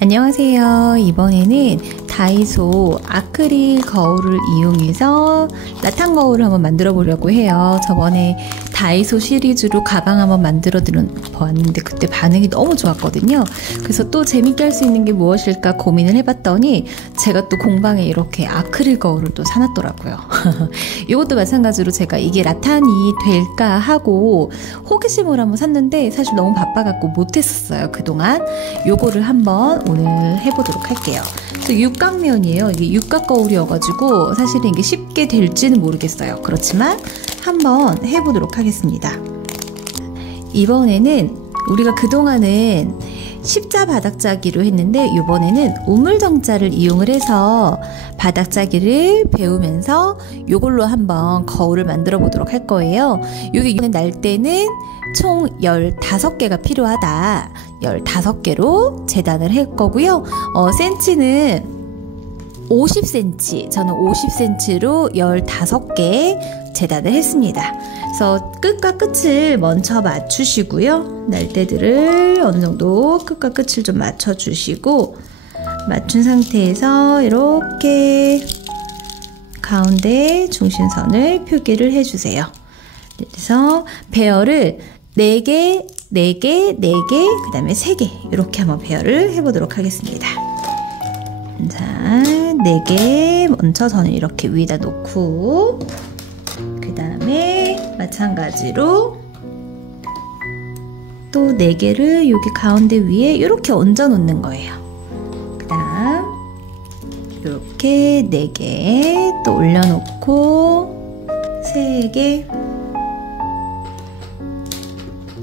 안녕하세요. 이번에는 다이소 아크릴 거울을 이용해서 라탄 거울을 한번 만들어 보려고 해요. 저번에 다이소 시리즈로 가방 한번 만들어 보았는데 그때 반응이 너무 좋았거든요. 그래서 또 재밌게 할 수 있는 게 무엇일까 고민을 해봤더니 제가 또 공방에 이렇게 아크릴 거울을 또 사놨더라고요. 이것도 마찬가지로 제가 이게 라탄이 될까 하고 호기심으로 한번 샀는데 사실 너무 바빠갖고 못했었어요. 그동안 요거를 한번 오늘 해보도록 할게요. 육각면이에요. 이게 육각 거울이어가지고 사실은 이게 쉽게 될지는 모르겠어요. 그렇지만 한번 해보도록 하겠습니다. 이번에는 우리가 그동안은 십자 바닥짜기로 했는데 이번에는 우물정자를 이용을 해서 바닥짜기를 배우면서 이걸로 한번 거울을 만들어 보도록 할 거예요. 여기 날 때는 총 15개가 필요하다. 15개로 재단을 할 거고요. 센치는 50cm, 저는 50cm로 15개 재단을 했습니다. 그래서 끝과 끝을 먼저 맞추시고요. 날대들을 어느 정도 끝과 끝을 좀 맞춰주시고 맞춘 상태에서 이렇게 가운데 중심선을 표기를 해주세요. 그래서 배열을 4개, 4개, 4개, 그 다음에 3개 이렇게 한번 배열을 해보도록 하겠습니다. 자, 4개 먼저 저는 이렇게 위에다 놓고 그 다음에 마찬가지로 또 4개를 여기 가운데 위에 이렇게 얹어 놓는 거예요. 그 다음 이렇게 4개 또 올려놓고 3개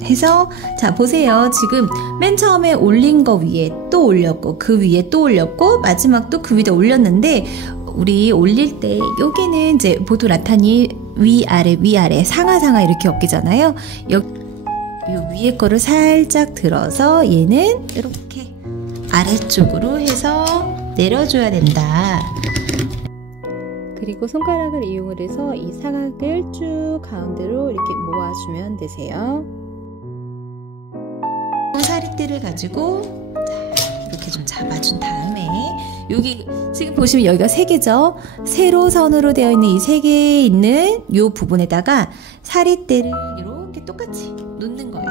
해서 자 보세요. 지금 맨 처음에 올린 거 위에 또 올렸고 그 위에 또 올렸고 마지막도 그 위에 올렸는데 우리 올릴 때 여기는 이제 보통 라탄이 위아래 상하상하 이렇게 엮이잖아요. 요 위에 거를 살짝 들어서 얘는 이렇게 아래쪽으로 해서 내려줘야 된다. 그리고 손가락을 이용을 해서 이 사각을 쭉 가운데로 이렇게 모아주면 되세요. 사리띠를 가지고 이렇게 좀 잡아준 다음에 여기 지금 보시면 여기가 3개죠. 세로선으로 되어 있는 이 3개 있는 이 부분에다가 사리띠를 이렇게 똑같이 놓는 거예요.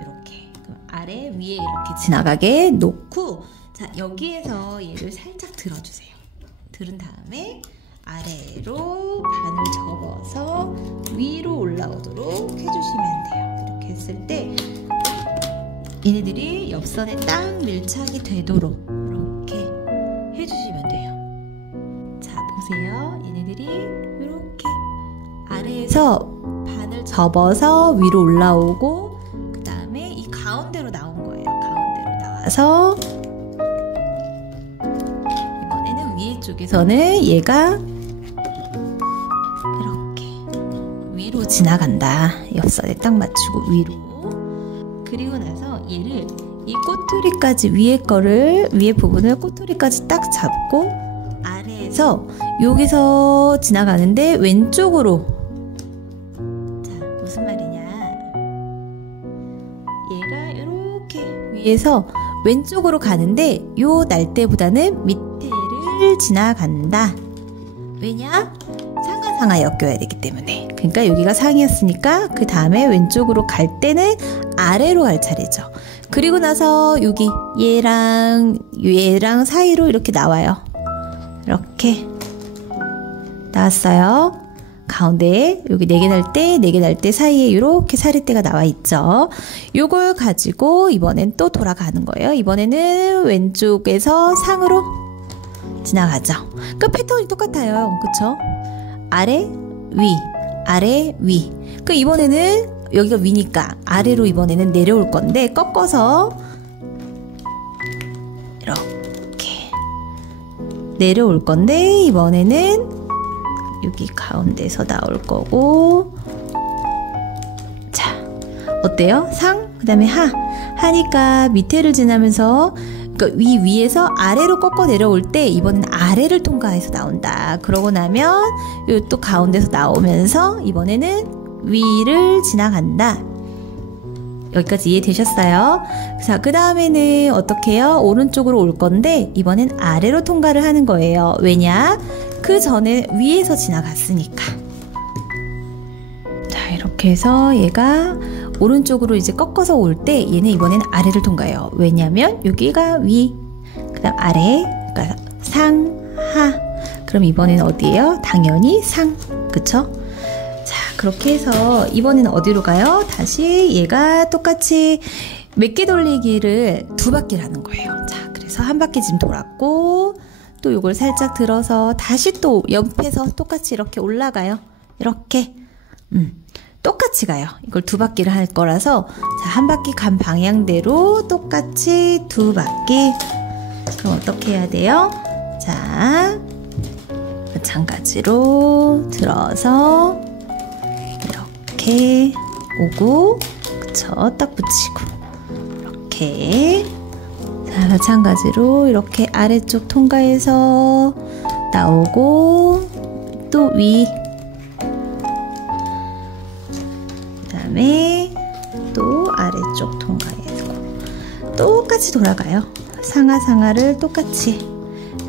이렇게 아래 위에 이렇게 지나가게 놓고 자 여기에서 얘를 살짝 들어주세요. 들은 다음에 아래로 반을 접어서 위로 올라오도록 해주시면 돼요. 이렇게 했을 때 얘네들이 옆선에 딱 밀착이 되도록 이렇게 해주시면 돼요. 자 보세요. 얘네들이 이렇게 아래에서 반을 접어서 위로 올라오고 그 다음에 이 가운데로 나온 거예요. 가운데로 나와서 이번에는 위에 쪽에서는 얘가 이렇게 위로 지나간다. 옆선에 딱 맞추고 위로. 그리고 나서 얘를 이 꼬투리까지 위에 부분을 꼬투리까지 딱 잡고 아래에서 여기서 지나가는데 왼쪽으로 자 무슨 말이냐 얘가 이렇게 위에서 왼쪽으로 가는데 요 날대보다는 밑에를 지나간다. 왜냐? 상하상하 엮여야 되기 때문에. 그러니까 여기가 상이었으니까 그 다음에 왼쪽으로 갈 때는 아래로 갈 차례죠. 그리고 나서 여기 얘랑 사이로 이렇게 나와요. 이렇게 나왔어요. 가운데 여기 4개 날 때 사이에 이렇게 사리대가 나와 있죠. 요걸 가지고 이번엔 또 돌아가는 거예요. 이번에는 왼쪽에서 상으로 지나가죠. 그 패턴이 똑같아요. 그쵸? 아래 위 아래 위. 그 이번에는 여기가 위니까 아래로 이번에는 내려올 건데 꺾어서 이렇게 내려올 건데 이번에는 여기 가운데서 나올 거고 자 어때요? 상 그 다음에 하니까 밑에를 지나면서 그러니까 위에서 아래로 꺾어 내려올 때 이번엔 아래를 통과해서 나온다. 그러고 나면 또 가운데서 나오면서 이번에는 위를 지나간다. 여기까지 이해되셨어요? 자, 그 다음에는 어떻게 해요? 오른쪽으로 올 건데 이번엔 아래로 통과를 하는 거예요. 왜냐? 그 전에 위에서 지나갔으니까. 자, 이렇게 해서 얘가 오른쪽으로 이제 꺾어서 올 때 얘는 이번엔 아래를 통과해요. 왜냐면 여기가 위, 그 다음 아래, 그러니까 상, 하. 그럼 이번엔 어디예요? 당연히 상, 그쵸? 자, 그렇게 해서 이번에는 어디로 가요? 다시 얘가 똑같이 몇 개 돌리기를 2바퀴를 하는 거예요. 자, 그래서 한 바퀴 지금 돌았고 또 이걸 살짝 들어서 다시 또 옆에서 똑같이 이렇게 올라가요. 이렇게 똑같이 가요. 이걸 2바퀴를 할 거라서 자, 한 바퀴 간 방향대로 똑같이 2바퀴. 그럼 어떻게 해야 돼요? 자, 마찬가지로 들어서 이렇게 오고, 그쵸? 딱 붙이고 이렇게. 자, 마찬가지로 이렇게 아래쪽 통과해서 나오고 또 위, 그 다음에 또 아래쪽 통과해서 똑같이 돌아가요. 상하상하를 똑같이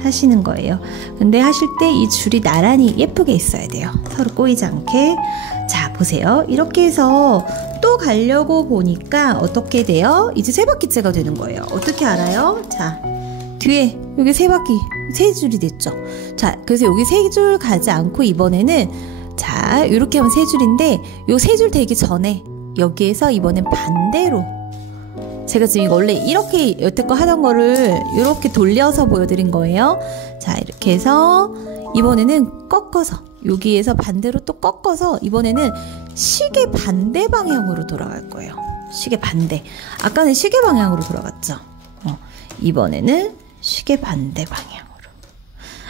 하시는 거예요. 근데 하실 때 이 줄이 나란히 예쁘게 있어야 돼요. 서로 꼬이지 않게. 자, 보세요. 이렇게 해서 또 가려고 보니까 어떻게 돼요? 이제 3바퀴째가 되는 거예요. 어떻게 알아요? 자, 뒤에 여기 3바퀴, 3줄이 됐죠. 자, 그래서 여기 3줄 가지 않고 이번에는 자, 이렇게 하면 3줄인데 요 3줄 되기 전에 여기에서 이번엔 반대로, 제가 지금 이거 원래 이렇게 여태껏 하던 거를 이렇게 돌려서 보여드린 거예요. 자, 이렇게 해서 이번에는 꺾어서 여기에서 반대로 또 꺾어서 이번에는 시계 반대 방향으로 돌아갈 거예요. 시계 반대. 아까는 시계 방향으로 돌아갔죠. 이번에는 시계 반대 방향으로.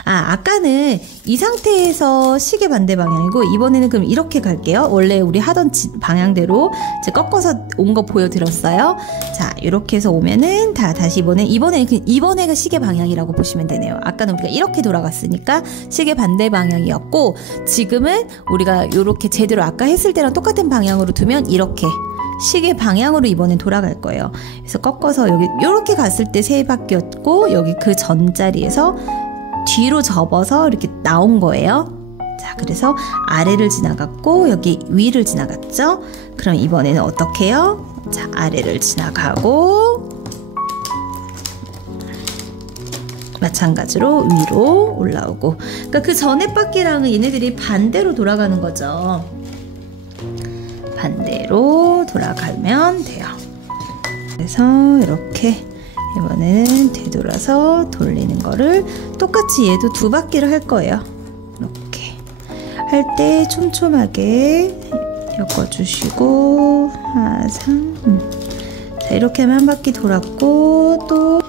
아까는 이 상태에서 시계 반대 방향이고 이번에는 그럼 이렇게 갈게요. 원래 우리 하던 방향대로 제가 꺾어서 온 거 보여드렸어요. 자, 이렇게 해서 오면은 다시 이번에가 시계 방향이라고 보시면 되네요. 아까는 우리가 이렇게 돌아갔으니까 시계 반대 방향이었고, 지금은 우리가 이렇게 제대로 아까 했을 때랑 똑같은 방향으로 두면 이렇게 시계 방향으로 이번엔 돌아갈 거예요. 그래서 꺾어서 여기 이렇게 갔을 때 3바퀴였고 여기 그 전자리에서 뒤로 접어서 이렇게 나온 거예요. 자, 그래서 아래를 지나갔고 여기 위를 지나갔죠. 그럼 이번에는 어떻게 해요? 자, 아래를 지나가고 마찬가지로 위로 올라오고. 그러니까 그 전에 바퀴랑은 얘네들이 반대로 돌아가는 거죠. 반대로 돌아가면 돼요. 그래서 이렇게 이번에는 되돌아서 돌리는 거를 똑같이 얘도 2바퀴를 할 거예요. 이렇게 할 때 촘촘하게 엮어주시고 하상. 자, 이렇게 하면 한 바퀴 돌았고 또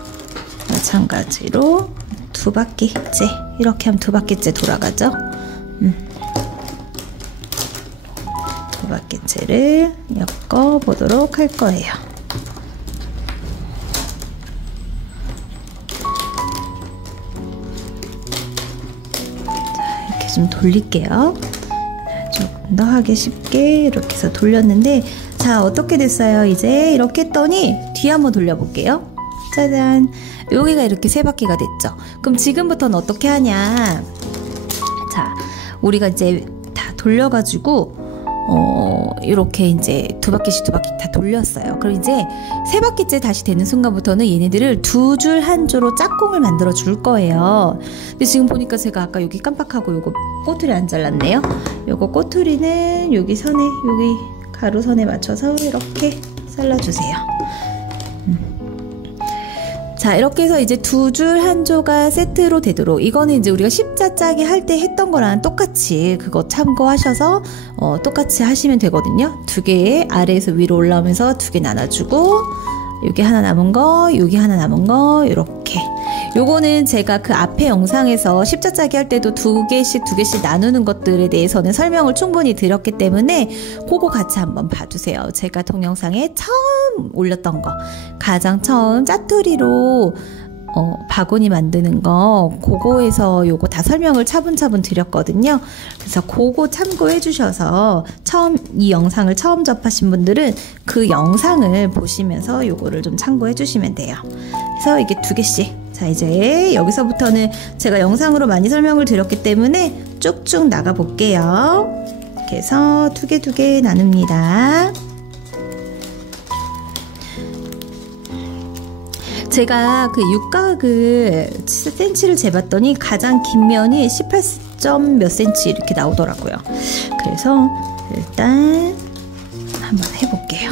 마찬가지로 2바퀴째, 이렇게 하면 2바퀴째 돌아가죠. 2바퀴째를 엮어보도록 할 거예요. 좀 돌릴게요. 조금 더 하기 쉽게 이렇게 해서 돌렸는데, 자, 어떻게 됐어요? 이제 이렇게 했더니 뒤 한번 돌려볼게요. 짜잔, 여기가 이렇게 3바퀴가 됐죠. 그럼 지금부터는 어떻게 하냐, 자, 우리가 이제 다 돌려가지고 이렇게 이제 2바퀴씩 2바퀴 다 돌렸어요. 그럼 이제 3바퀴째 다시 되는 순간부터는 얘네들을 2줄 한 조로 짝꿍을 만들어 줄 거예요. 근데 지금 보니까 제가 아까 여기 깜빡하고 요거 꼬투리 안 잘랐네요. 요거 꼬투리는 여기 선에, 여기 가로선에 맞춰서 이렇게 잘라주세요. 자, 이렇게 해서 이제 2줄 한 조가 세트로 되도록, 이거는 이제 우리가 십자 짜기 할 때 했던 거랑 똑같이 그거 참고하셔서 똑같이 하시면 되거든요. 2개 아래에서 위로 올라오면서 2개 나눠주고, 여기 하나 남은 거, 여기 하나 남은 거, 이렇게. 요거는 제가 그 앞에 영상에서 십자 짜기 할 때도 2개씩 나누는 것들에 대해서는 설명을 충분히 드렸기 때문에 그거 같이 한번 봐주세요. 제가 동영상에 처음 올렸던 거, 가장 처음 짜투리로 바구니 만드는 거 그거에서 요거 다 설명을 차분차분 드렸거든요. 그래서 그거 참고해 주셔서 이 영상을 처음 접하신 분들은 그 영상을 보시면서 요거를 좀 참고해 주시면 돼요. 그래서 이게 2개씩. 자, 이제 여기서부터는 제가 영상으로 많이 설명을 드렸기 때문에 쭉쭉 나가 볼게요. 이렇게 해서 2개 나눕니다. 제가 그 육각을 센치를 재봤더니 가장 긴 면이 18점 몇 센치 이렇게 나오더라고요. 그래서 일단 한번 해볼게요.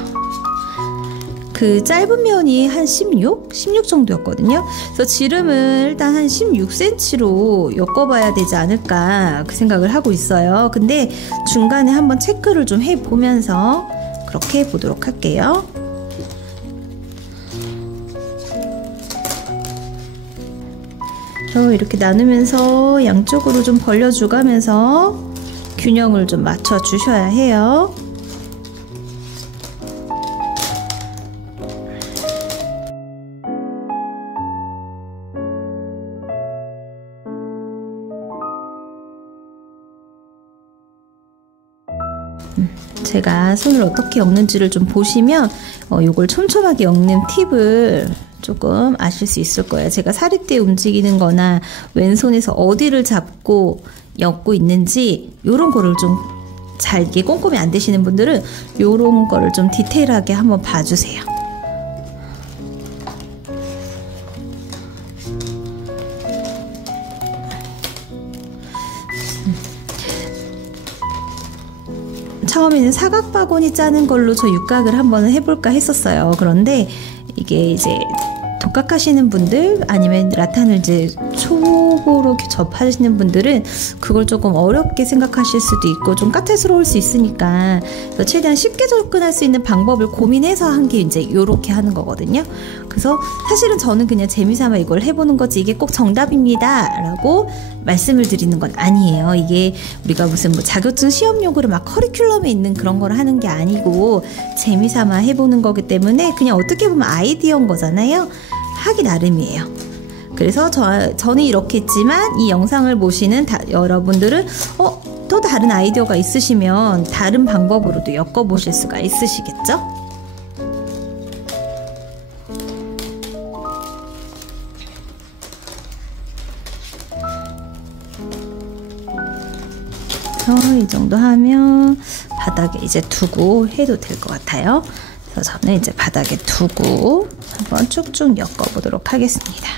그 짧은 면이 한 16 정도였거든요. 그래서 지름을 일단 한 16cm로 엮어봐야 되지 않을까 그 생각을 하고 있어요. 근데 중간에 한번 체크를 좀 해보면서 그렇게 해보도록 할게요. 이렇게 나누면서 양쪽으로 좀 벌려주가면서 균형을 좀 맞춰 주셔야 해요. 제가 손을 어떻게 엮는지를 좀 보시면 요걸 촘촘하게 엮는 팁을 조금 아실 수 있을 거예요. 제가 사리띠 움직이는 거나 왼손에서 어디를 잡고 엮고 있는지 요런 거를 좀 잘 이게 꼼꼼히 안 되시는 분들은 요런 거를 좀 디테일하게 한번 봐주세요. 처음에는 사각 바구니 짜는 걸로 저 육각을 한번 해볼까 했었어요. 그런데 이게 이제 독학하시는 분들 아니면 라탄을 이제 초보로 접하시는 분들은 그걸 조금 어렵게 생각하실 수도 있고 좀 까탈스러울 수 있으니까 최대한 쉽게 접근할 수 있는 방법을 고민해서 한 게 이제 요렇게 하는 거거든요. 그래서 사실은 저는 그냥 재미삼아 이걸 해보는 거지 이게 꼭 정답입니다 라고 말씀을 드리는 건 아니에요. 이게 우리가 무슨 뭐 자격증 시험용으로 막 커리큘럼에 있는 그런 걸 하는 게 아니고 재미삼아 해보는 거기 때문에 그냥 어떻게 보면 아이디어인 거잖아요. 하기 나름이에요. 그래서 저는 이렇게 했지만 이 영상을 보시는 여러분들은 또 다른 아이디어가 있으시면 다른 방법으로도 엮어보실 수가 있으시겠죠? 이 정도 하면 바닥에 이제 두고 해도 될 것 같아요. 그래서 저는 이제 바닥에 두고 한번 쭉쭉 엮어보도록 하겠습니다.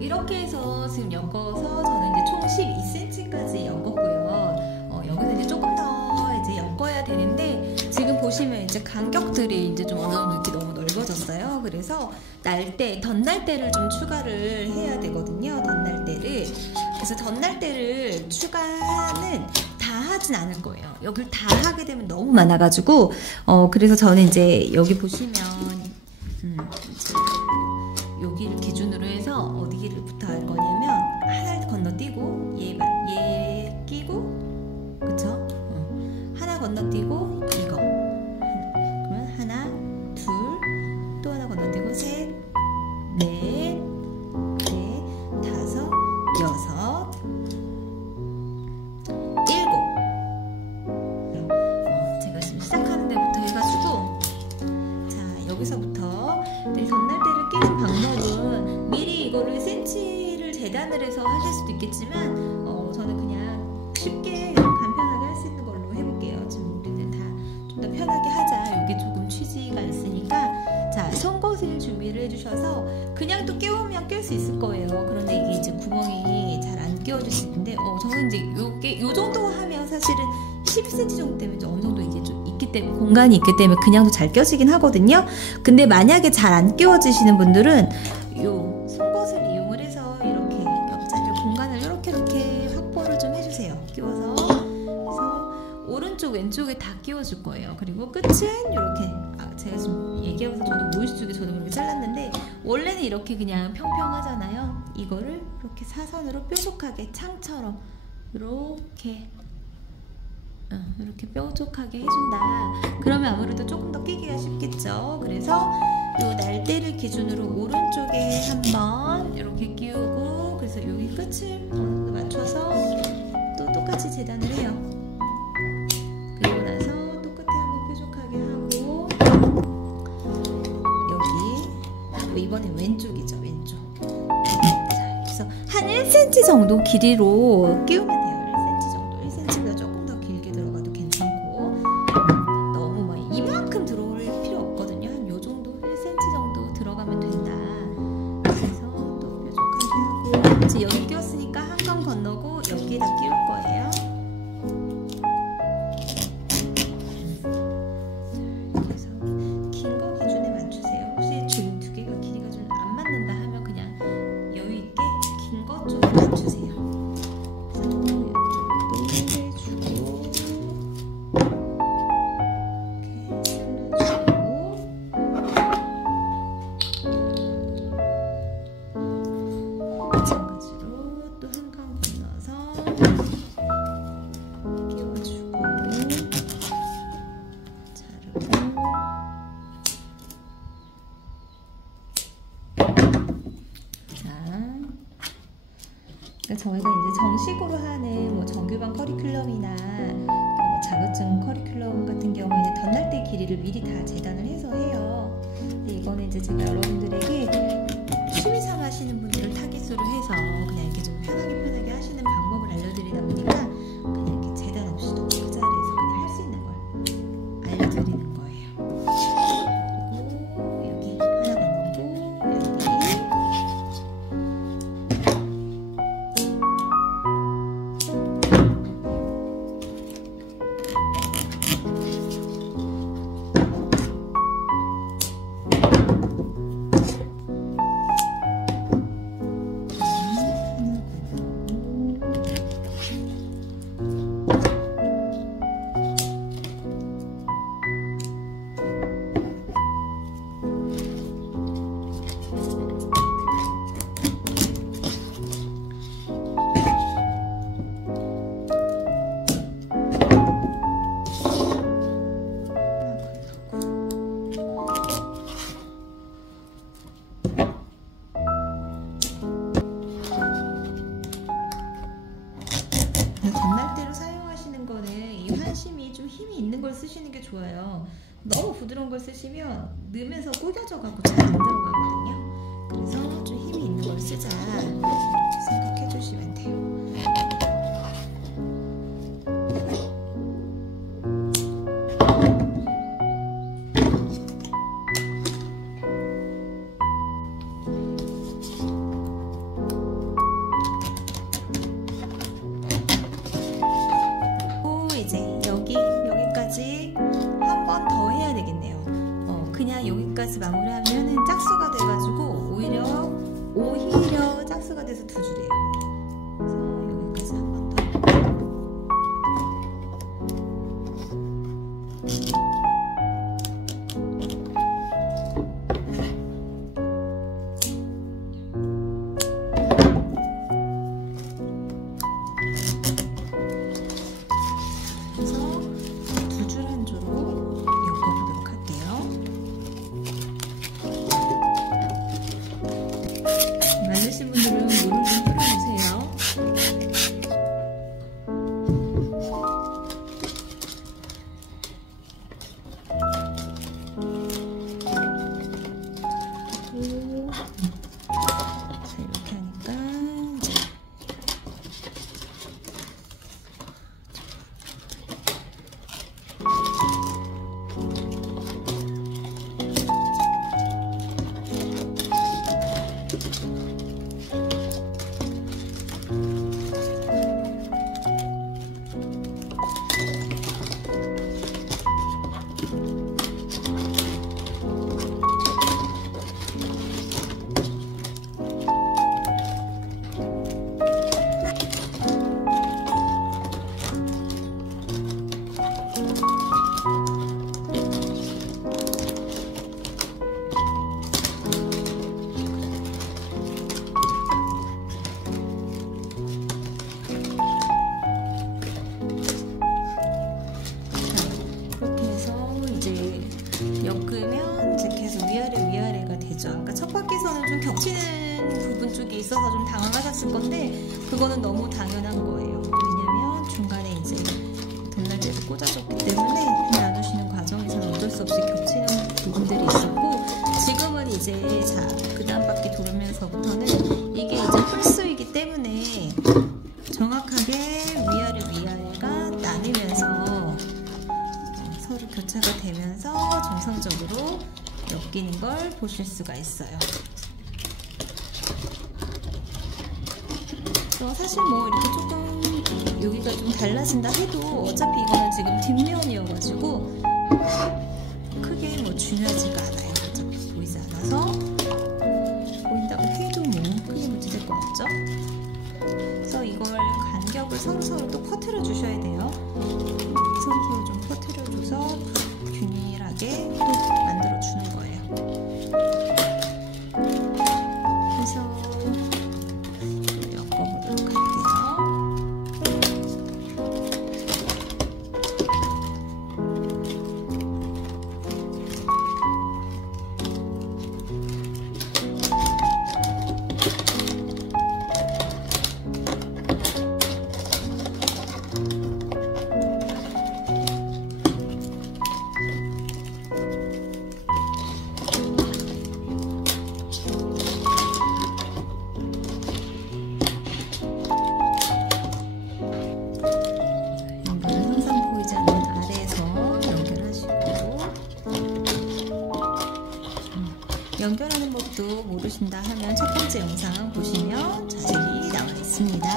이렇게 해서 지금 엮어서 저는 이제 총 12cm까지 엮었고요. 여기서 이제 조금 더 이제 엮어야 되는데 지금 보시면 이제 간격들이 이제 좀 어느 정도 이렇게 너무 넓어졌어요. 그래서 덧날대를 좀 추가를 해야 되거든요. 덧날대를. 그래서 덧날대를 추가는 다 하진 않을 거예요. 여기를 다 하게 되면 너무 많아가지고 그래서 저는 이제 여기 보시면 여기를 기준으로 해서 어디를부터 할 거냐면 하나 건너뛰고 얘 끼고 그쵸? 하나 건너뛰고 이거 그러면 하나 둘 또 하나 건너뛰고 셋 넷 다섯 여섯 일곱 제가 지금 시작하는 데부터 해가지고 자 여기서부터 내 덧날대를 끼는 방법은 미리 이거를 센치를 재단을 해서 하실 수도 있겠지만 저는 그냥 쉽게 간편하게 할 수 있는 걸로 해볼게요. 지금 우리는 다 좀 더 편하게 하자. 이게 조금 취지가 있으니까. 자, 송곳을 준비를 해주셔서 그냥 또 끼우면 낄 수 있을 거예요. 그런데 이게 이제 구멍이 잘 안 끼워질 수 있는데 저는 이제 요게 요 정도 하면 사실은 12cm 정도 되면 이제 어느 정도 이게 좀 있기 때문에 공간이 있기 때문에 그냥도 잘 껴지긴 하거든요. 근데 만약에 잘 안 끼워지시는 분들은 요 송곳을 이용을 해서 이렇게 옆자리를 공간을 이렇게 확보를 좀 해주세요. 끼워서 그래서 오른쪽 왼쪽에 다 끼워줄 거예요. 그리고 끝은 이렇게 제가 지금 얘기하면서 저도 무의식적으로 저도 그렇게 잘랐는데 원래는 이렇게 그냥 평평하잖아요. 이거를 이렇게 사선으로 뾰족하게 창처럼 이렇게 뾰족하게 해준다. 그러면 아무래도 조금 더 끼기가 쉽겠죠. 그래서 요 날대를 기준으로 오른쪽에 한번 이렇게 끼우고 그래서 여기 끝을 맞춰서 또 똑같이 재단을 해요. 그리고 나서 또 끝에 한번 뾰족하게 하고 여기 이번엔 왼쪽이죠. 왼쪽. 자, 그래서 한 1cm 정도 길이로 끼우면 돼요. 1cm 정도. 1cm보다 조금 더 길게 들어가도 괜찮고 너무 막 이만큼 들어올 필요 없거든요. 한 요 정도 1cm 정도 들어가면 된다. 그래서 또 뾰족하게 하고 이제 여기 끼웠으니까 한 건 건너고 여기에다 끼울 거예요. 그래서 긴 거 기준에 맞추세요. 혹시 지금 두 개가 길이가 좀 안 맞는다 하면 그냥 여유 있게 긴 거 쪽에 맞추세요. 저희가 이제 정식으로 하는 뭐 정규반 커리큘럼이나 뭐 자격증 커리큘럼 같은 경우에는 덧날대 길이를 미리 다 재단을 해서 해요. 근데 이거는 이제 제가 여러분들에게 취미 삼아 하시는 분들을 타깃으로 해서 그냥 이렇게 좀 편하게 하시는 방법을 알려드리다 보니까 그냥 이렇게 재단 없이도 그 자리에서 그냥 할 수 있는 걸 알려드리는 거예요. 그리고 여기 하나 건너고 여기 덧날대로 사용하시는 거는 이 환심이 좀 힘이 있는 걸 쓰시는 게 좋아요. 너무 부드러운 걸 쓰시면 넣으면서 구겨져 갖고 잘 안 들어가거든요. 그래서 좀 힘이 있는 걸 쓰자 생각해 주시면 돼요. 여기까지 한 번 더 해야 되겠네요. 그냥 여기까지 마무리하면은 짝수가 돼가지고 오히려 짝수가 돼서 두 줄이에요. 그래서 여기까지 한 번 더. 많으신 분들은 물을 좀 뿌려주세요. 박아놨을 건데 그거는 너무 당연한 거예요. 왜냐면 중간에 이제 돈날개를 꽂아줬기 때문에 나누시는 과정에서는 어쩔 수 없이 겹치는 부분들이 있었고, 지금은 이제 자, 그 다음 바퀴 돌면서부터는 이게 이제 풀스이기 때문에 정확하게 위아래가 나뉘면서 서로 교차가 되면서 정상적으로 엮이는 걸 보실 수가 있어요. 사실 뭐 이렇게 조금 여기가 좀 달라진다 해도 어차피 이거는 지금 뒷면이어가지고 크게 뭐 중요하지가 않아요. 어차피 보이지 않아서, 보인다고 해도 뭐 크게 문제될 건 없죠. 그래서 이걸 간격을 서로서로 또 퍼뜨려 주셔야 돼요. 서로서로 좀 퍼뜨려 줘서 균일하게 또 만들어 주는 거예요. 그래서 엮어보도록 할게요. 연결하는 법도 모르신다 하면 첫 번째 영상 보시면 자세히 나와 있습니다.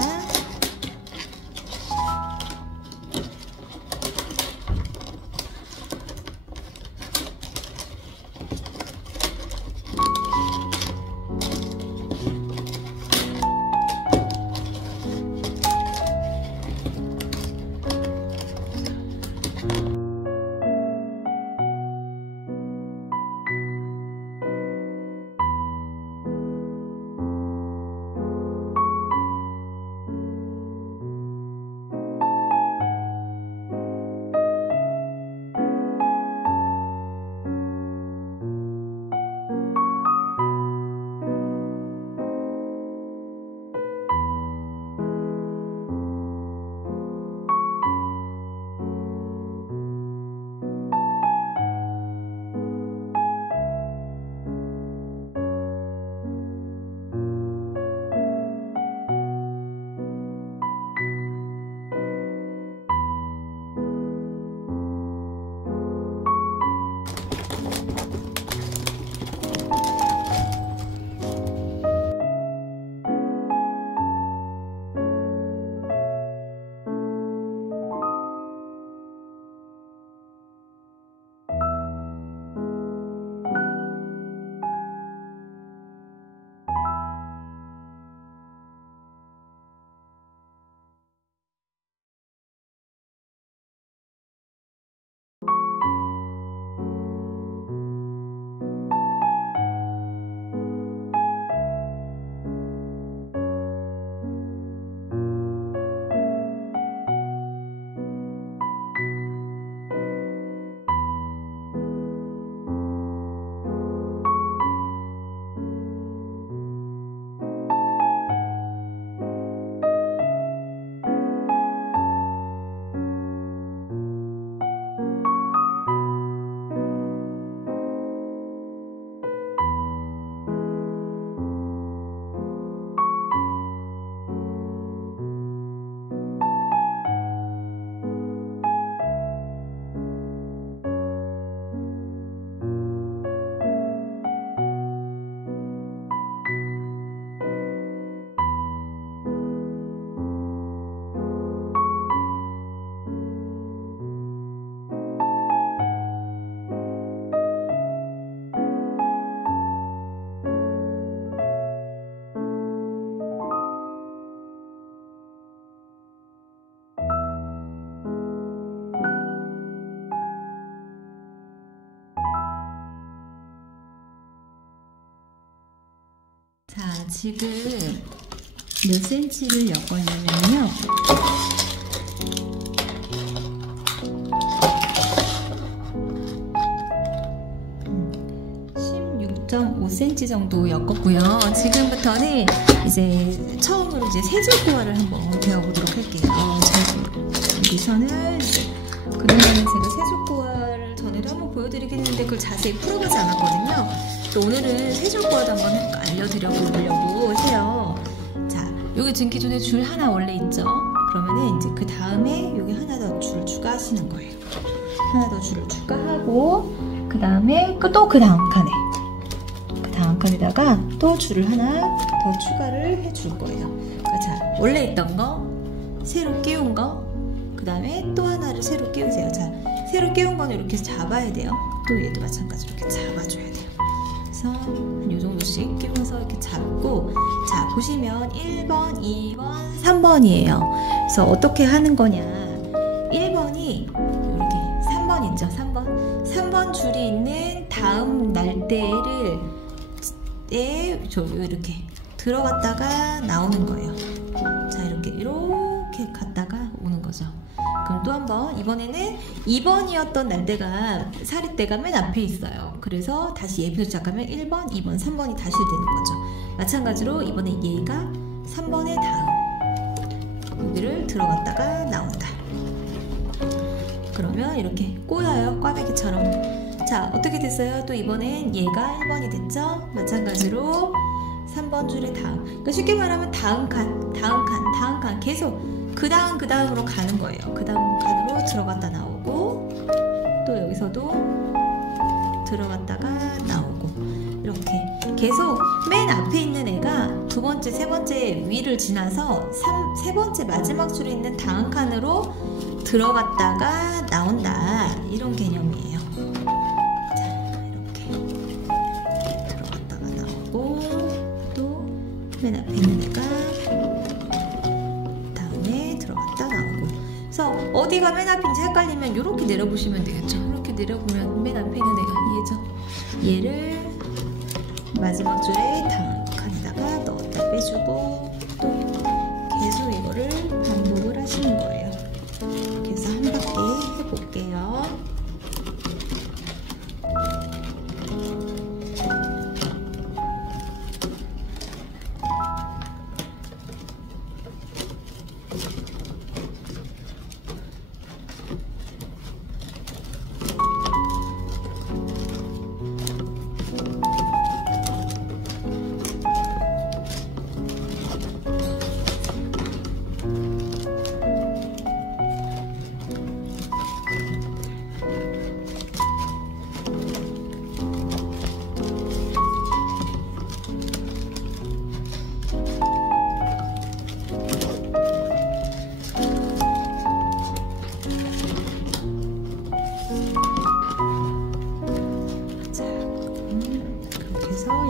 자, 지금 몇 센치를 엮었냐면요, 16.5cm 2cm 정도 엮었고요. 지금부터는 이제 처음으로 이제 세줄꼬아를 한번 배워보도록 할게요. 여기서는 이제 그동안에 제가 세줄꼬아를 전에도 한번 보여드리긴 했는데 그걸 자세히 풀어보지 않았거든요. 또 오늘은 세줄꼬아도 한번 알려드려 보려고 해요. 자, 여기 지금 기존에 줄 하나 원래 있죠? 그러면은 이제 그 다음에 여기 하나 더 줄을 추가하시는 거예요. 하나 더 줄을 추가하고 그 다음에 또 그 다음 칸에다가 또 줄을 하나 더 추가를 해줄 거예요. 자, 원래 있던 거 새로 끼운 거 그 다음에 또 하나를 새로 끼우세요. 자, 새로 끼운 거는 이렇게 잡아야 돼요. 또 얘도 마찬가지로 이렇게 잡아줘야 돼요. 그래서 한 요 정도씩 끼워서 이렇게 잡고, 자, 보시면 1번, 2번, 3번이에요. 그래서 어떻게 하는 거냐, 1번이 이렇게 3번 있죠. 3번 줄이 있는 다음 날대를 이렇게 들어갔다가 나오는 거예요. 자, 이렇게 갔다가 오는 거죠. 그럼 또 한 번, 이번에는 2번이었던 날대가 사리대가 맨 앞에 있어요. 그래서 다시 예비로 시작하면 1번, 2번, 3번이 다시 되는 거죠. 마찬가지로 이번에 얘가 3번의 다음 여기를 들어갔다가 나온다. 그러면 이렇게 꼬여요. 꽈배기처럼. 자, 어떻게 됐어요? 또 이번엔 얘가 1번이 됐죠? 마찬가지로 3번 줄의 다음. 그러니까 쉽게 말하면 다음 칸 계속 그 다음으로 가는 거예요. 그 다음 칸으로 들어갔다 나오고, 또 여기서도 들어갔다가 나오고, 이렇게 계속 맨 앞에 있는 애가 두 번째, 세 번째 위를 지나서 세 번째 마지막 줄에 있는 다음 칸으로 들어갔다가 나온다, 이런 개념이에요. 자, 이렇게 들어갔다가 나오고, 또 맨 앞에 있는 애가 다음에 들어갔다 나오고. 그래서 어디가 맨 앞인지 헷갈리면 이렇게 내려보시면 되겠죠. 이렇게 내려보면 맨 앞에 있는 애가 얘죠. 얘를 마지막 줄에 다음 칸에다가 넣었다 빼주고, 또 계속 이거를 반복을 하시는 거예요. 그래서 한 바퀴 해볼게요.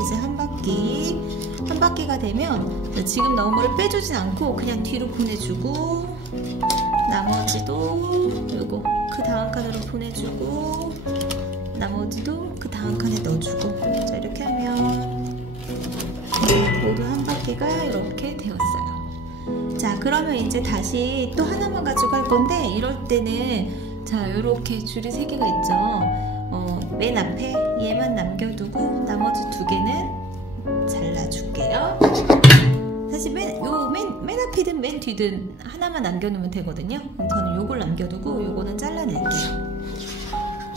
이제 한 바퀴가 되면 지금 넣은 거를 빼주진 않고 그냥 뒤로 보내주고, 나머지도 요거 그 다음 칸으로 보내주고, 나머지도 그 다음 칸에 넣어주고. 자, 이렇게 하면 모두 한 바퀴가 이렇게 되었어요. 자, 그러면 이제 다시 또 하나만 가지고 할 건데, 이럴 때는 자, 요렇게 줄이 3개가 있죠. 맨 앞에 얘만 남겨두고 나머지 2개는 잘라줄게요. 사실 맨 앞이든 맨 뒤든 하나만 남겨놓으면 되거든요. 그럼 저는 요걸 남겨두고 요거는 잘라낼게요.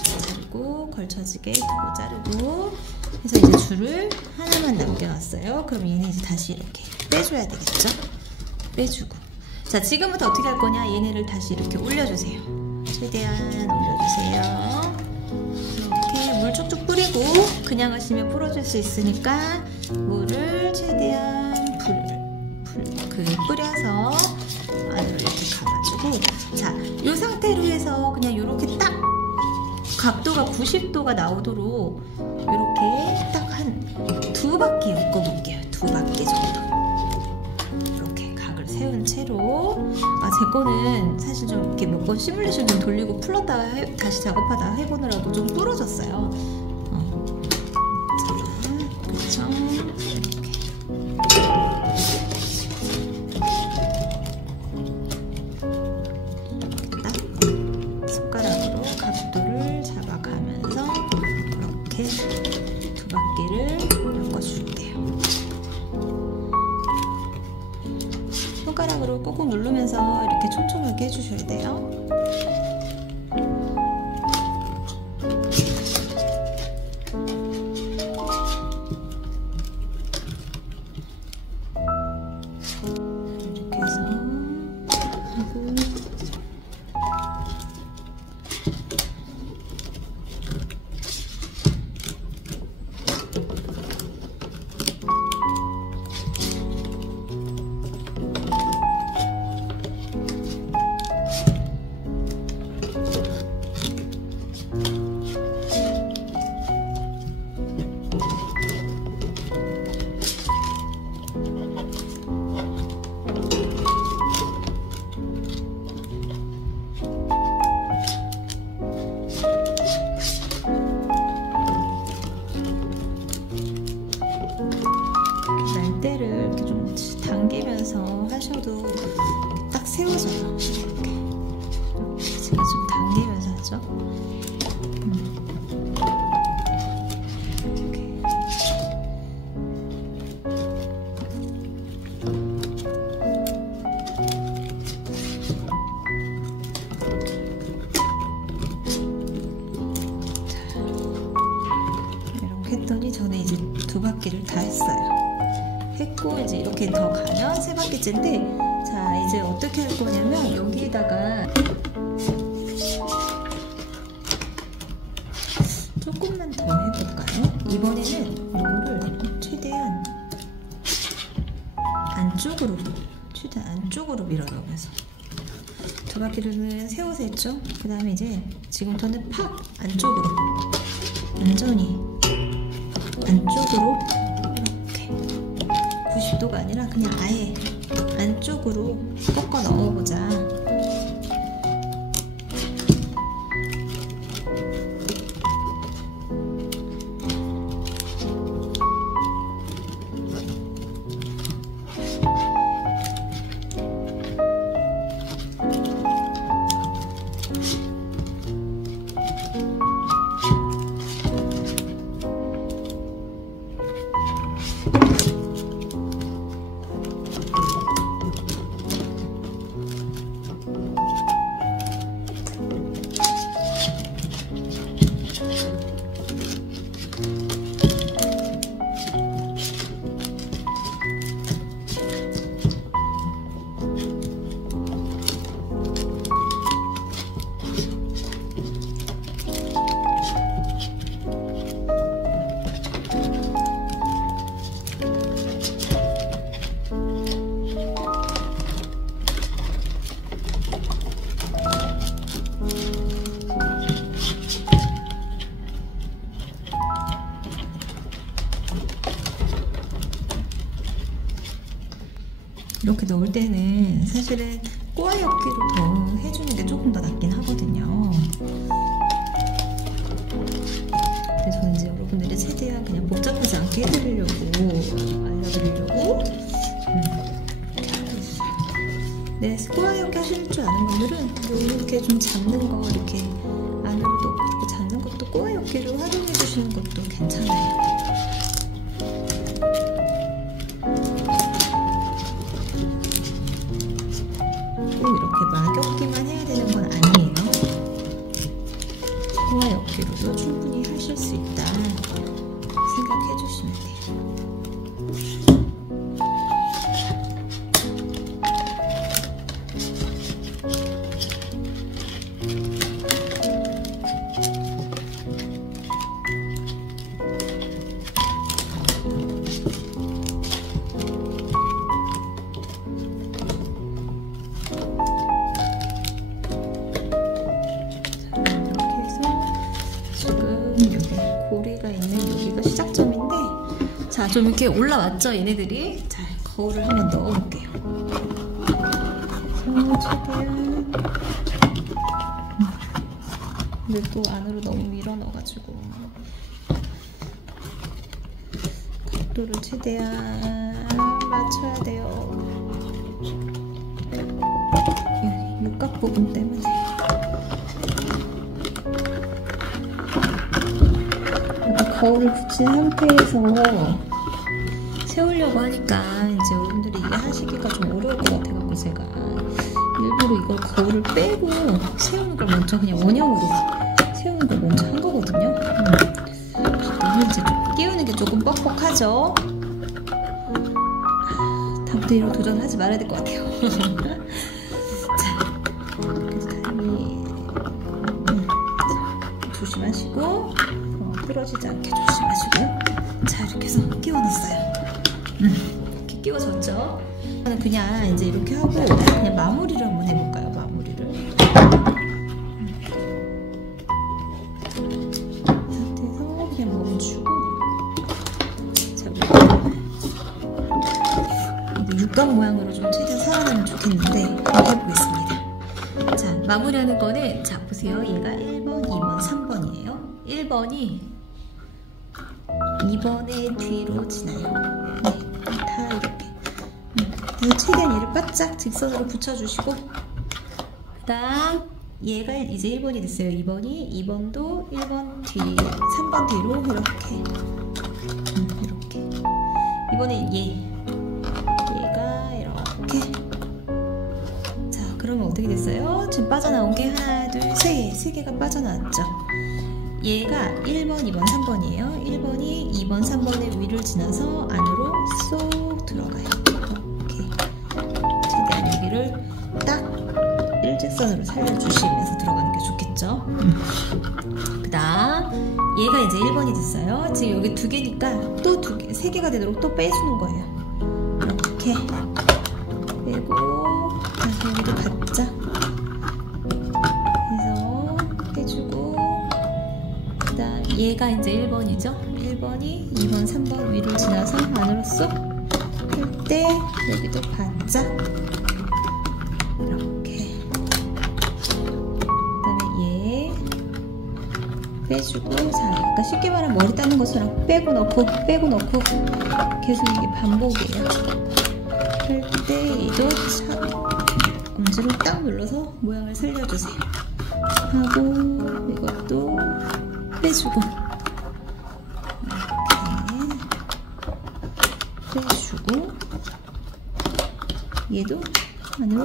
자르고 걸쳐지게 두고 자르고 해서 이제 줄을 하나만 남겨놨어요. 그럼 얘는 이제 다시 이렇게 빼줘야 되겠죠? 빼주고. 자, 지금부터 어떻게 할 거냐, 얘네를 다시 이렇게 올려주세요. 최대한 올려주세요. 물 쭉쭉 뿌리고, 그냥 하시면 부러질 수 있으니까 물을 최대한 뿌려서 안으로 이렇게 감아주고. 자, 이 상태로 해서 그냥 이렇게 딱 각도가 90도가 나오도록 이렇게 딱 한 2바퀴 엮어볼게요. 2바퀴 정도. 이렇게 각을 세운 채로. 제 거는 사실 좀 이렇게 몇 번 시뮬레이션 좀 돌리고 풀었다가 다시 작업하다 해보느라고 좀 부러졌어요. 자, 그렇죠. 이렇게 손가락으로 각도를 잡아가면서 이렇게 2바퀴를 손가락으로 꾹꾹 누르면서 이렇게 촘촘하게 해주셔야 돼요. 이렇게 해서 날대를 이렇게 좀 당기면서 하셔도 딱 세워져요. 이렇게 제가 좀 당기면서 하죠. 이렇게. 자, 이렇게 했더니 저는 이제 2바퀴를 다 했어요. 했고 이제 이렇게 더 가면 3바퀴째인데, 자 이제 어떻게 할 거냐면 여기에다가 조금만 더 해볼까요? 이번에는 이거를 최대한 안쪽으로 밀어넣으면서 2바퀴를 세워서 했죠. 그 다음에 이제 지금부터는 팍 안쪽으로, 완전히 안쪽으로 90도가 아니라 그냥 아예 안쪽으로 꺾어 넣어보자. 이렇게 넣을 때는 사실은 꼬아역기로 더 해주는 게 조금 더 낫긴 하거든요. 그래서 저는 이제 여러분들이 최대한 그냥 복잡하지 않게 해드리려고, 알려드리려고 이렇게 하고 있어요. 네, 꼬아역기 하실 줄 아는 분들은 이렇게 좀 잡는 거, 이렇게 안으로 넣고 이렇게 잡는 것도 꼬아역기로 활용해 주시는 것도 괜찮아요. 이렇게 막역기만 해야 되는 건 아니에요. 꼬아역기로도 충분히 하실 수 있다 생각해 주시면 돼요. 고리가 있는 여기가 시작점인데, 자, 좀 이렇게 올라왔죠, 얘네들이. 자, 거울을 한번 넣어볼게요. 최대한. 근데 또 안으로 너무 밀어 넣어가지고 각도를 최대한 맞춰야 돼요. 육각 부분 때문에. 거울을 붙인 상태에서 세우려고 하니까 이제 여러분들이 이게 하시기가 좀 어려울 것 같아요. 하려고 제가 일부러 이걸 거울을 빼고 세우는 걸 먼저 그냥 원형으로 세우는 걸 먼저 한 거거든요. 너무 이제 끼우는 게 조금 뻑뻑하죠. 다음부터 이런 도전을 하지 말아야 될 것 같아요. 자, 조심하시고 부러지지 않게 조심하시고요. 자, 이렇게 해서 끼워놨어요. 이렇게 끼워졌죠? 저는 그냥 이제 이렇게 하고 그냥 마무리를 한번 해볼까요? 마무리를. 이 상태에서 그냥 멈추고, 자, 이거 육각 모양으로 좀 최대한 살아나면 좋겠는데 한번 해보겠습니다. 자, 마무리하는 거는 자 보세요. 얘가 1번, 2번, 3번이에요. 1번이 2번의 뒤로 지나요. 네, 다 이렇게. 그래서 최대한 얘를 바짝 직선으로 붙여주시고, 그 다음 얘가 이제 1번이 됐어요. 2번이 2번도 1번 뒤, 3번 뒤로 이렇게 이렇게. 이번에 얘가 이렇게. 자, 그러면 어떻게 됐어요? 지금 빠져나온 게 하나, 둘, 세 개가 빠져나왔죠. 얘가 1번, 2번, 3번이에요. 1번이 2번, 3번의 위를 지나서 안으로 쏙 들어가요. 이렇게. 최대한 여기를 딱 일직선으로 살려주시면서 들어가는 게 좋겠죠. 그 다음 얘가 이제 1번이 됐어요. 지금 여기 2개니까 또 3개가 되도록 또 빼주는 거예요. 이렇게 빼고 다시 여기도 바짝 해서 빼주고, 그 다음 얘가 이제 1번이죠. 1번이 2번, 3번 위를 지나서 안으로 쏙 할 때 여기도 바짝 이렇게. 그 다음에 얘 빼주고, 자, 아까 쉽게 말하면 머리 따는 것처럼 빼고 넣고 빼고 넣고 계속 이게 반복이에요. 할 때 얘도 엄지로 딱 눌러서 모양을 살려주세요. 하고 이것도 빼주고 이렇게 빼주고, 얘도 안으로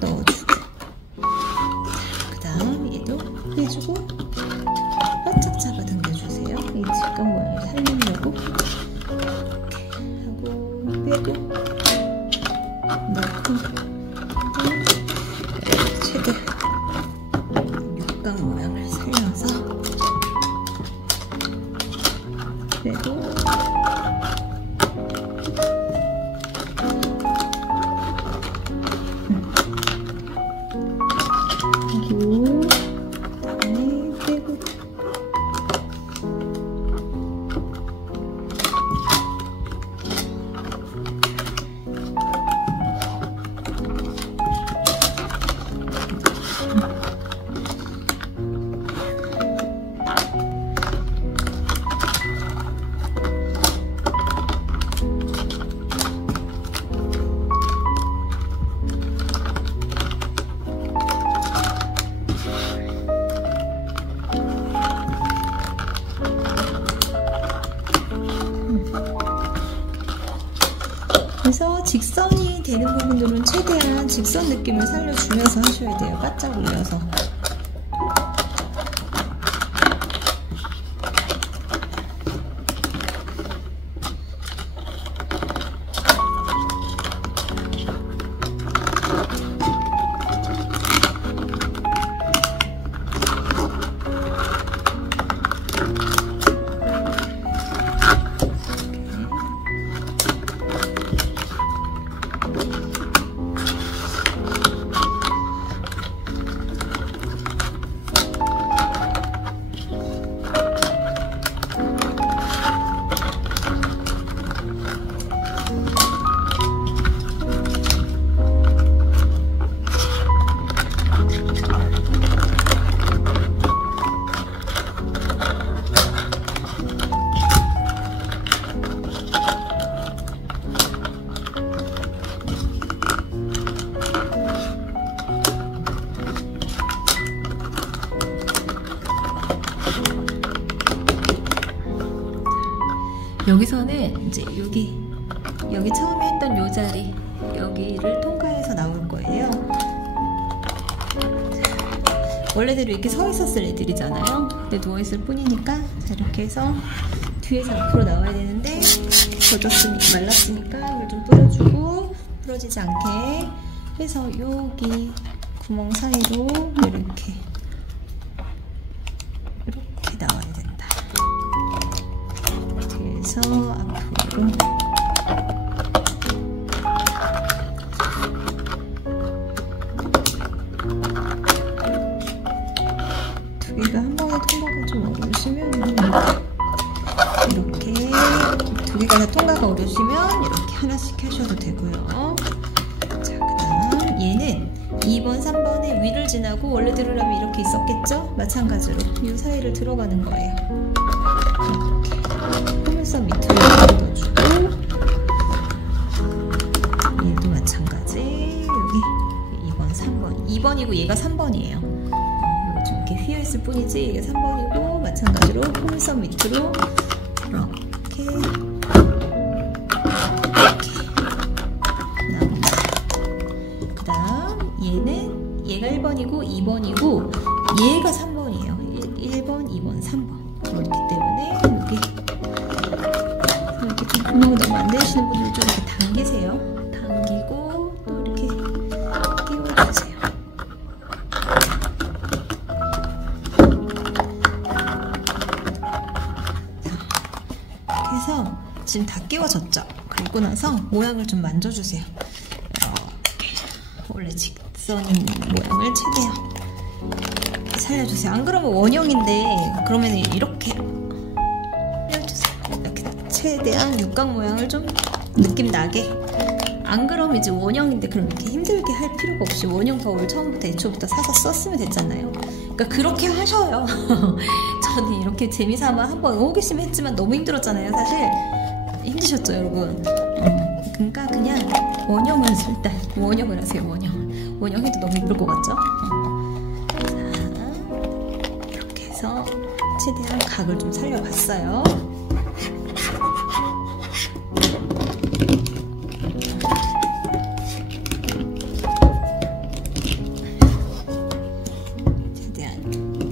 넣어주고, 그 다음 얘도 빼주고 바짝 잡아당겨주세요. 이 직각 모양을 살리려고 이렇게 하고 빼고 넣고 최대한 육각 모양을 살려서 빼고 그다음에 빼고 그래서 직선이 되는 부분들은 최대한 직선 느낌을 살려주면서 하셔야 돼요. 바짝 올려서. 여기서는 이제 여기 처음에 했던 요 자리 여기를 통과해서 나올 거예요. 원래대로 이렇게 서 있었을 애들이잖아요. 근데 누워 있을 뿐이니까 자, 이렇게 해서 뒤에서 앞으로 나와야 되는데 젖었으니까 말랐으니까 물 좀 뿌려주고 부러지지 않게 해서 여기 구멍 사이로 이렇게 나와야 된다. 뒤에서 앞으로 두 개가 한 번에 통과가 좀 어려우시면 이렇게 두 개가 다 통과가 어려우시면 이렇게 하나씩 하셔도 되고요. 자, 그다음 얘는 2번, 3번에 위를 지나고 원래대로라면 이렇게 있었겠죠? 마찬가지로 이 사이를 들어가는 거예요. 이렇게 포물선 밑으로 넣어주고 얘도 마찬가지. 여기 2번, 3번 2번이고 얘가 3번이에요. 좀 이렇게 휘어있을 뿐이지 얘가 3번이고 마찬가지로 포물선 밑으로 이렇게 나옵니다. 그 다음 얘는 얘가 1번이고 2번이고 얘가 3번이에요. 1번, 2번, 3번 그렇기 때문에 여기 이렇게 좀 구멍이 너무 안 되시는 분들 좀 이렇게 당기세요. 당기고 또 이렇게 끼워주세요. 그래서 지금 다 끼워졌죠? 그리고 나서 모양을 좀 만져주세요. 이렇게 원래 직선인 모양을 최대한 살려주세요. 안 그러면 원형인데 그러면 이렇게 해주세요. 이렇게 최대한 육각 모양을 좀 느낌 나게. 안 그러면 이제 원형인데 그럼 이렇게 힘들게 할 필요가 없이 원형 거울 처음부터 애초부터 사서 썼으면 됐잖아요. 그러니까 그렇게 하셔요. 저는 이렇게 재미삼아 한번 호기심 했지만 너무 힘들었잖아요. 사실 힘드셨죠 여러분? 그러니까 그냥 원형을 일단 원형을 하세요. 원형 해도 너무 힘들 것 같죠? 자, 이렇게 해서 최대한 각을 좀 살려봤어요.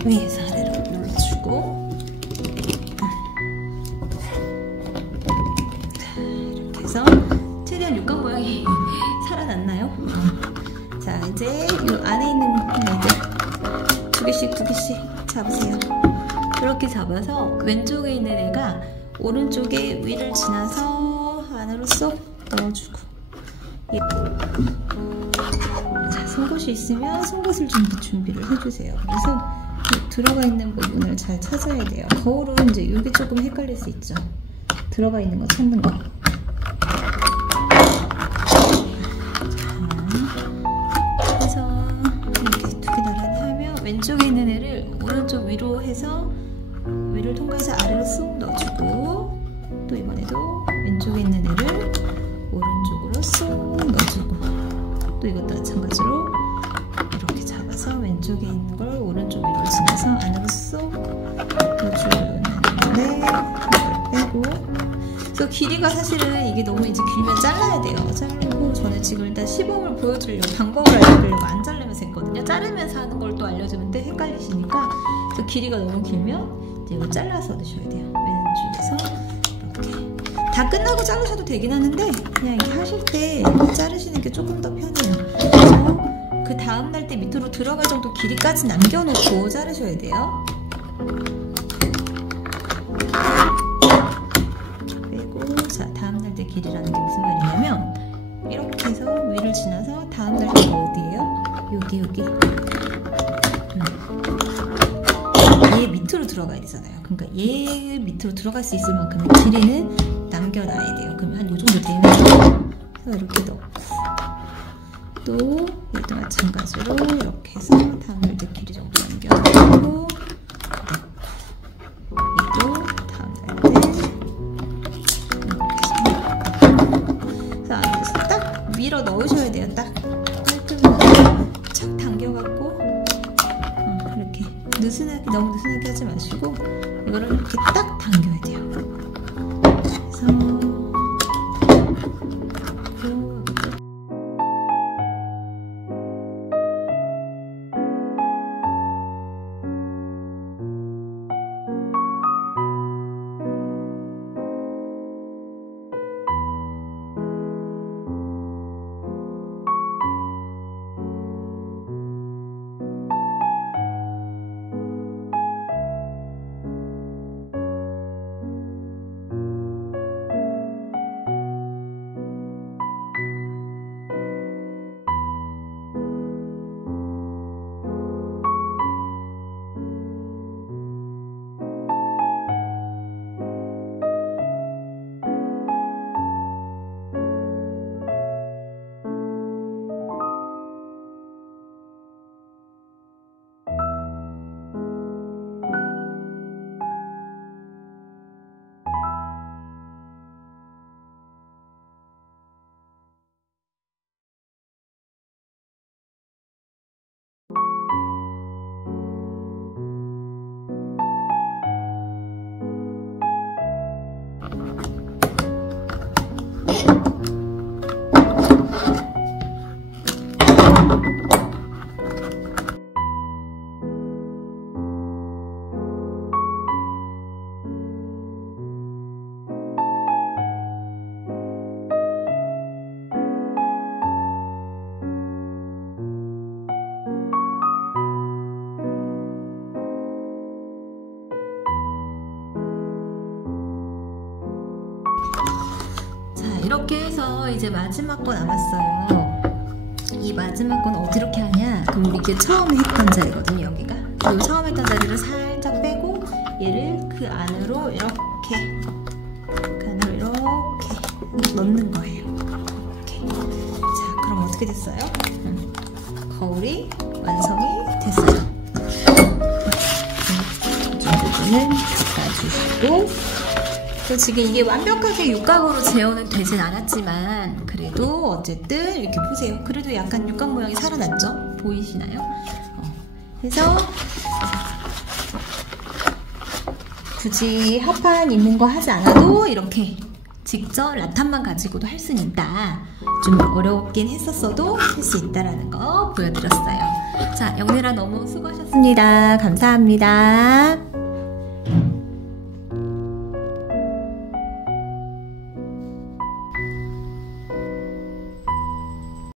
위에서 아래로 눌러주고 이렇게 해서 최대한 육각 모양이 살아났나요? 자, 이제 이 안에 있는 애들 두 개씩 잡으세요. 이렇게 잡아서 왼쪽에 있는 애가 오른쪽에 위를 지나서 안으로 쏙 넣어주고 자, 송곳이 있으면 송곳을 좀 준비를 해주세요. 그래서 들어가 있는 부분을 잘 찾아야 돼요. 거울은 이제 여기 조금 헷갈릴 수 있죠. 들어가 있는 거 찾는 거. 자, 그래서 이렇게 두 개 나란히 하면 왼쪽에 있는 애를 오른쪽 위로 해서 위를 통과해서 아래로 쏙 넣어주고 또 이번에도 왼쪽에 있는 애를 오른쪽으로 쏙 넣어주고 또 이것도 마찬가지로 이렇게 잡아서 왼쪽에 있는 걸 오른쪽 위로 지나서 안으로 쏙 넣어주는데 이걸 빼고 그래서 길이가 사실은 이게 너무 이제 길면 잘라야 돼요. 자르고 저는 지금 일단 시범을 보여드리려고 방법을 알려드리려고 안 자르면서 했거든요. 자르면서 하는 걸 또 알려주는데 헷갈리시니까 그래서 길이가 너무 길면 이제 이거 잘라서 넣으셔야 돼요. 왼쪽에서 이렇게 다 끝나고 자르셔도 되긴 하는데 그냥 이렇게 하실 때 자르시는 게 조금 더 편해요. 그래서 그 다음날 때 밑으로 들어갈 정도 길이까지 남겨놓고 자르셔야 돼요. 이렇게 빼고 자 다음날 때 길이라는 게 무슨 말이냐면 이렇게 해서 위를 지나서 다음날 때가 어디예요? 여기 얘 밑으로 들어가야 되잖아요. 그러니까 얘 밑으로 들어갈 수 있을 만큼의 길이는 남겨놔야 돼요. 그러면 한 요 정도 되면 그래서 이렇게 넣고 또 얘도 마찬가지로 이렇게 해서 다음날 때 길이 정도 남겨놓고 얘도 다음날 때 이렇게 해서 딱 밀어 넣으셔야 돼요. 딱 깔끔하게 착 당겨갖고 이렇게 느슨하게 너무 느슨하게 하지 마시고 이거를 이렇게 딱 당겨야 돼요. 그래서 이렇게 해서 이제 마지막 거 남았어요. 이 마지막 건 어떻게 하냐? 그럼 이게 처음에 했던 자리거든요, 여기가. 이 처음에 했던 자리를 살짝 빼고 얘를 그 안으로 이렇게 넣는 거예요. 이렇게. 자, 그럼 어떻게 됐어요? 거울이 완성이 됐어요. 이 부분은 닦아주시고. 지금 이게 완벽하게 육각으로 재현은 되진 않았지만 그래도 어쨌든 이렇게 보세요. 그래도 약간 육각 모양이 살아났죠? 보이시나요? 그래서 굳이 합판 있는 거 하지 않아도 이렇게 직접 라탄만 가지고도 할 수는 있다. 좀 어렵긴 했었어도 할 수 있다라는 거 보여드렸어요. 자, 영래라 너무 수고하셨습니다. 감사합니다.